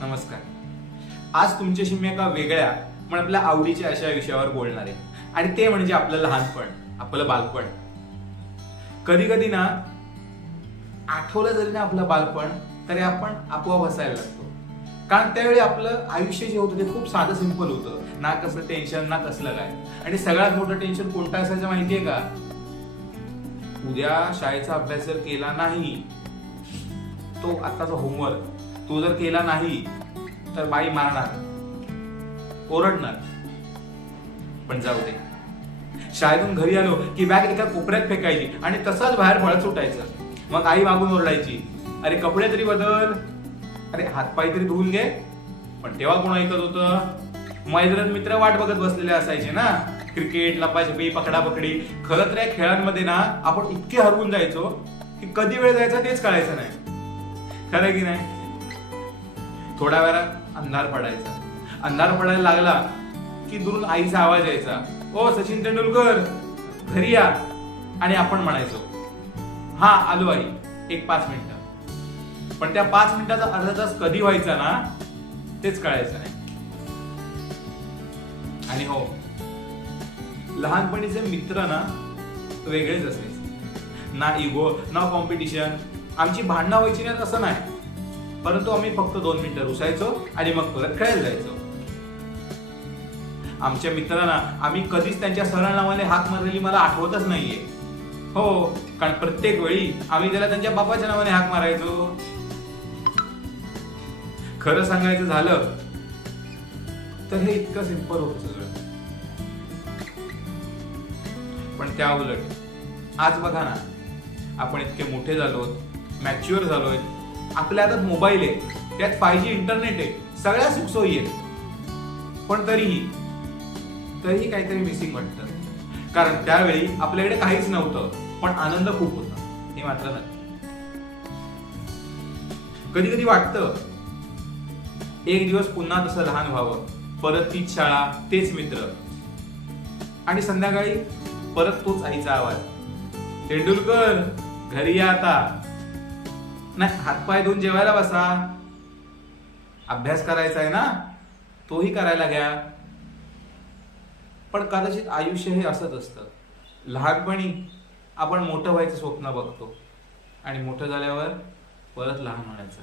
नमस्कार. आज तुमच्याशी मी एका वेगळ्या पण आपल्या आवडीच्या अशा विषयावर बोलणार आहे आणि ते म्हणजे आपलं लहानपण, आपलं बालपण. कधी कधी ना आठवलं जरी ना आपलं बालपण तरी आपण आपोआप हसायला लागतो. कारण त्यावेळी आपलं आयुष्य जे होतं ते खूप साधं सिंपल होतं. ना कसलं टेन्शन ना कसलं काय. आणि सगळ्यात मोठं टेन्शन कोणतं असायचं माहितीये का? उद्या शाळेचा अभ्यास जर केला नाही, तो आताचा होमवर्क तो जर केला नाही तर बाई मारणार, ओरडणार. पण जाऊ दे, शाळेतून घरी आलो की बॅग एका कोपऱ्यात फेकायची आणि तसाच बाहेर पळत सुटायचं. मग आई मागून ओरडायची, अरे कपडे तरी बदल, अरे हातपाय तरी धुवून घे. पण तेव्हा कोण ऐकत होतं? मैदानात मित्र वाट बघत बसलेले असायचे ना. क्रिकेट, लपाछपी, पकडापकडी. खरं तर या खेळांमध्ये ना आपण इतके हरवून जायचो की कधी वेळ जायचा तेच कळायचं नाही. खरं की नाही? थोड्या वेळात अंधार पडायचा. अंधार पडायला लागला की दुरून आईचा आवाज यायचा, ओ सचिन तेंडुलकर घरी या. आणि आपण म्हणायचो, हा आलो आई, एक 5 मिनिटं. पण त्या 5 मिनिटाचा अर्धा तास कधी व्हायचा ना तेच कळायचं नाही. आणि हो, लहानपणीचे मित्र ना वेगळेच असायचे. ना इगो ना कॉम्पिटिशन. आमची भांडणं व्हायची नाही असं नाही, परंतु आम्ही फक्त 2 मिनिटं रुसायचो आणि मग परत खेळायला जायचो. आमच्या मित्रांना आम्ही कधीच त्यांच्या सरळ नावाने हाक मारलेली मला आठवतच नाहीये. हो, कारण प्रत्येक वेळी आम्ही त्याला त्यांच्या बापाच्या नावाने हाक मारायचो. खरं सांगायचं झालं तर हे इतकं सिंपल होतं सगळं. पण त्या उलट आज बघा ना, आपण इतके मोठे झालोत, मॅच्युअर झालोय. आपल्या हातात मोबाईल आहे, त्यात 5G इंटरनेट आहे, सगळ्या सुखसोयी आहेत. पण तरीही काहीतरी मिसिंग वाटतं. कारण त्यावेळी आपल्याकडे काहीच नव्हतं, पण आनंद खूप होता, हे मात्र नक्की. कधी कधी वाटतं एक दिवस पुन्हा तसं लहान व्हावं. परत तीच शाळा, तेच मित्र, आणि संध्याकाळी परत तोच आईचा आवाज, तेंडुलकर घरी या आता. नाही, हातपाय धुवून जेवायला बसा, अभ्यास करायचा आहे ना, तोही करायला घ्या. पण कदाचित आयुष्य हे असंच असतं. लहानपणी आपण मोठं व्हायचं स्वप्न बघतो आणि मोठं झाल्यावर परत लहान होण्याचं.